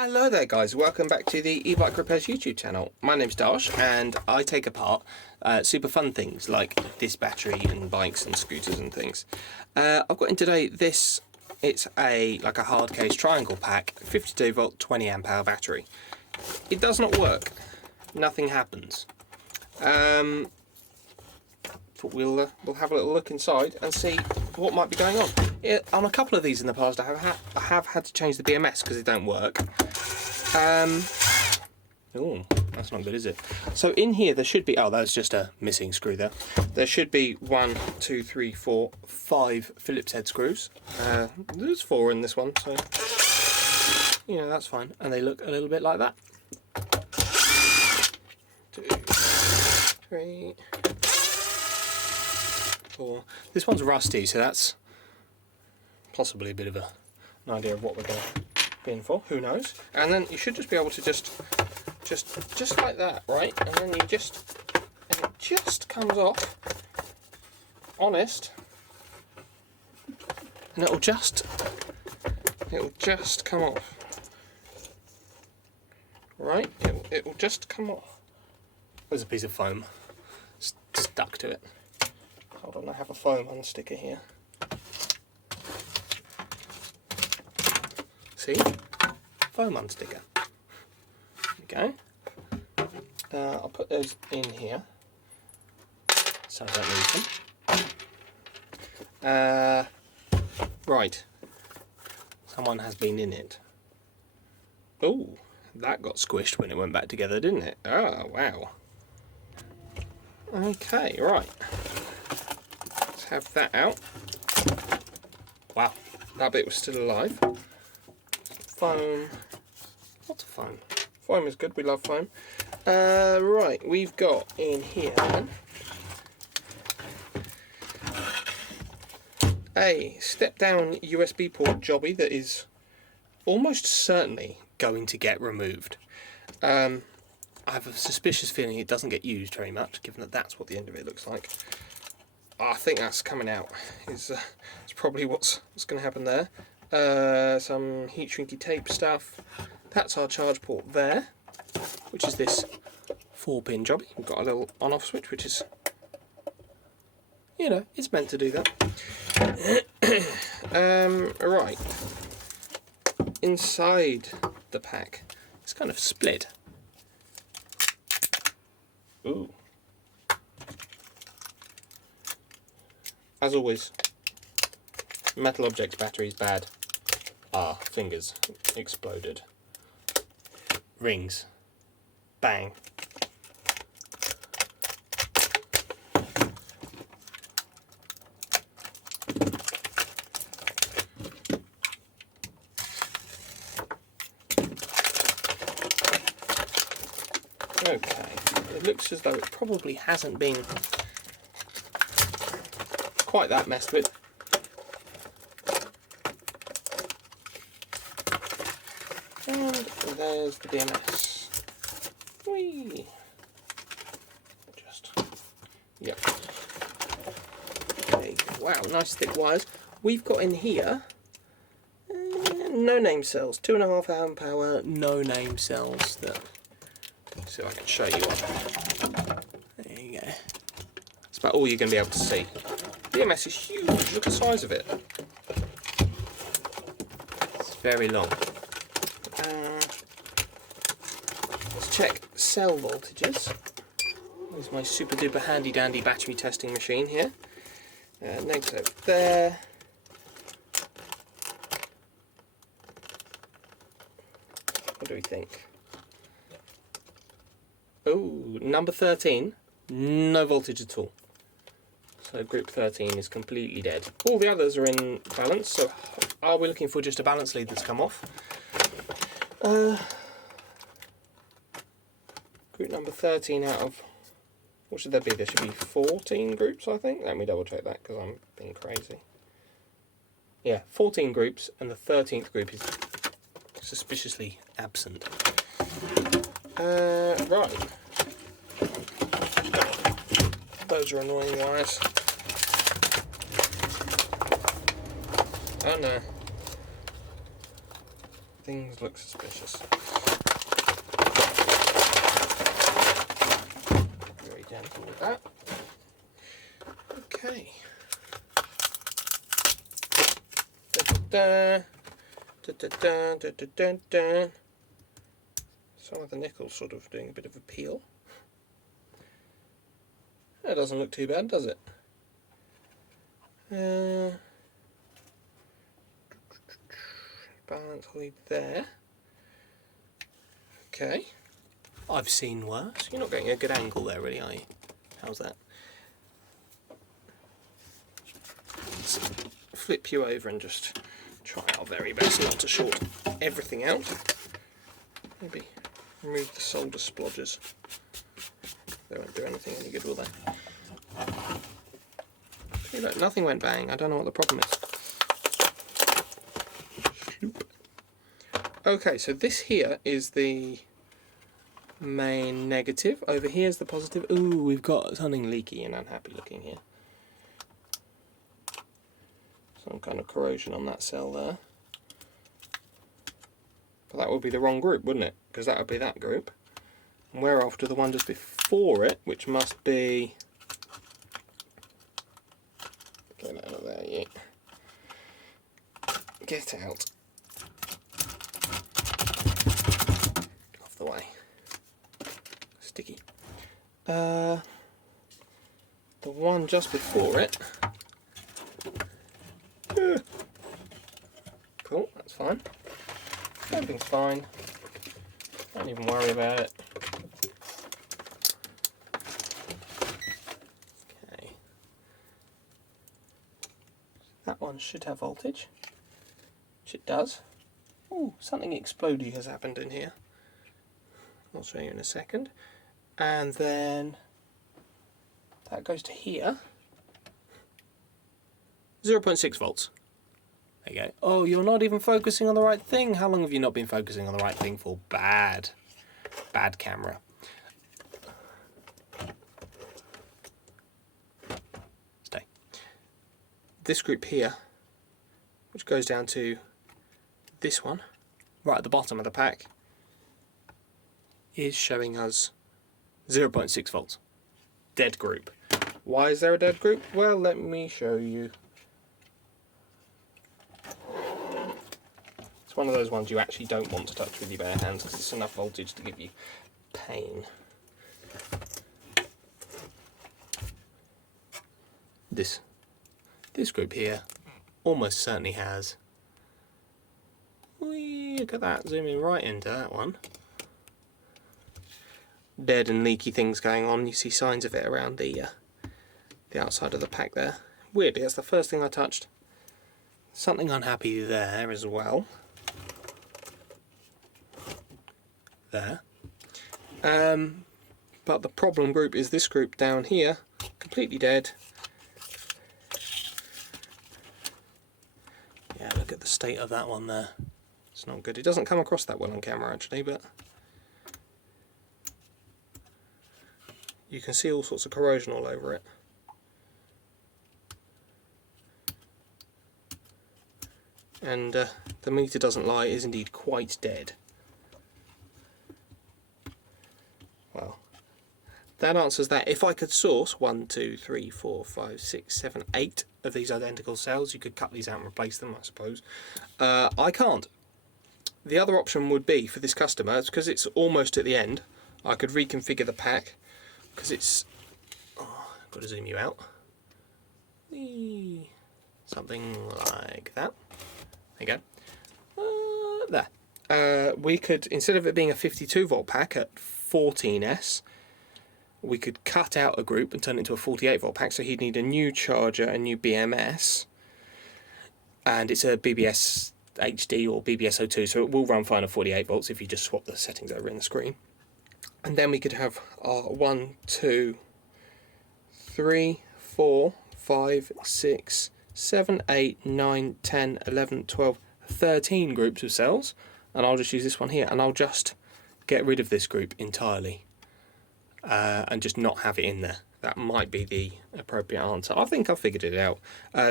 Hello there guys, welcome back to the eBike Repairs YouTube channel. My name's Darsh and I take apart super fun things like this battery and bikes and scooters and things. I've got in today this, it's like a hard case triangle pack, 52 volt 20 amp hour battery. It does not work, nothing happens. But we'll have a little look inside and see what might be going on. On a couple of these in the past I have had to change the BMS because they don't work. Oh, that's not good, is it? So in here there should be, oh, that's just a missing screw there. There should be 1, 2, 3, 4, 5 Phillips head screws. There's 4 in this one, so you know that's fine. And they look a little bit like that. 2, 3, 4. This one's rusty, so that's possibly a bit of an idea of what we're going to be in for. Who knows? And then you should just be able to just like that, right? And then it just comes off. Honest. And it'll just come off. Right? It'll just come off. There's a piece of foam stuck to it. Hold on, I have a foam unsticker here. See? Foam unsticker. There we go. I'll put those in here so I don't lose them. Right. Someone has been in it. Oh, that got squished when it went back together, didn't it? Oh, wow. Okay, right. Let's have that out. Wow, that bit was still alive. Foam. Lots of foam. Foam is good, we love foam. Right, we've got in here then a step down USB port jobby that is almost certainly going to get removed. I have a suspicious feeling it doesn't get used very much, given that that's what the end of it looks like. I think that's coming out. It's probably what's going to happen there. Some heat shrinky tape stuff. That's our charge port there, which is this 4-pin jobby. We've got a little on-off switch, which is, you know, it's meant to do that. Right. Inside the pack, it's kind of split. Ooh. As always, metal objects, batteries, bad. Ah, fingers exploded. Rings. Bang. Okay, it looks as though it probably hasn't been quite that messed with. And there's the BMS. Whee! Yep. Okay, wow, nice thick wires. We've got in here no name cells, 2.5 amp hour no name cells. That, see if I can show you one. There you go. That's about all you're going to be able to see. BMS is huge, look at the size of it. It's very long. Let's check cell voltages. There's my super duper handy dandy battery testing machine here. Negative there. What do we think? Oh, number 13, no voltage at all. So group 13 is completely dead. All the others are in balance, so are we looking for just a balance lead that's come off? Group number 13 out of, what should there be? There should be 14 groups, I think. Let me double check that because I'm being crazy. Yeah, 14 groups, and the 13th group is suspiciously absent. Right. Those are annoying wires. Oh no. things look suspicious. Very gentle with that. Okay. Da, da, da, da, da, da, da, da. Some of the nickel's sort of doing a bit of a peel. That doesn't look too bad, does it? Balance lead there. Okay. I've seen worse. You're not getting a good angle there, really, are you? How's that? Let's flip you over and just try our very best not to short everything out. Maybe remove the solder splodges. They won't do anything any good, will they? See, look, nothing went bang. I don't know what the problem is. Okay, so this here is the main negative. Over here is the positive. Ooh, we've got something leaky and unhappy looking here. Some kind of corrosion on that cell there. But that would be the wrong group, wouldn't it? Because that would be that group. And we're after the one just before it, which must be... Get out of there, yeah. Get out. Off the way. Sticky. The one just before it. Cool, that's fine. Everything's fine. Don't even worry about it. Okay. That one should have voltage, which it does. Ooh, something explodey has happened in here. I'll show you in a second. And then that goes to here. 0.6 volts. There you go. Oh, you're not even focusing on the right thing. How long have you not been focusing on the right thing for? Bad. Bad camera. Stay. This group here, which goes down to this one, right at the bottom of the pack, is showing us 0.6 volts. Dead group. Why is there a dead group? Well, let me show you. It's one of those ones you actually don't want to touch with your bare hands because it's enough voltage to give you pain. This group here almost certainly has. Whee, look at that, zooming right into that one. Dead and leaky things going on. You see signs of it around the outside of the pack there. Weirdly, that's the first thing I touched. Something unhappy there as well. There. But the problem group is this group down here, completely dead. Yeah, look at the state of that one there. It's not good. It doesn't come across that well on camera actually, but you can see all sorts of corrosion all over it. And the meter doesn't lie, is indeed quite dead. Well, that answers that. If I could source 1, 2, 3, 4, 5, 6, 7, 8 of these identical cells, you could cut these out and replace them, I suppose. I can't. The other option would be for this customer, because it's almost at the end, I could reconfigure the pack, because it's... Oh, I've got to zoom you out. Something like that. There you go. There. We could, instead of it being a 52 volt pack at 14S, we could cut out a group and turn it into a 48 volt pack, so he'd need a new charger, a new BMS, and it's a BBS HD or BBS02, so it will run fine at 48 volts if you just swap the settings over in the screen. And then we could have our 1, 2, 3, 4, 5, 6, 7, 8, 9, 10, 11, 12, 13 groups of cells, and I'll just use this one here, and I'll just get rid of this group entirely and just not have it in there. That might be the appropriate answer. I think I've figured it out,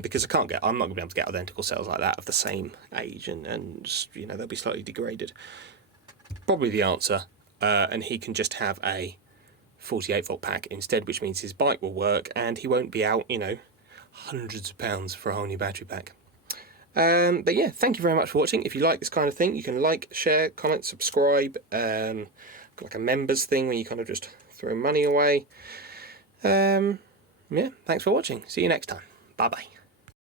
because I'm not going to be able to get identical cells like that of the same age, and you know, they'll be slightly degraded. Probably the answer, and he can just have a 48-volt pack instead, which means his bike will work and he won't be out, you know, hundreds of pounds for a whole new battery pack. But yeah, thank you very much for watching. If you like this kind of thing, you can like, share, comment, subscribe. Got like a members thing where you kind of just throw money away. Yeah, thanks for watching. See you next time. Bye bye.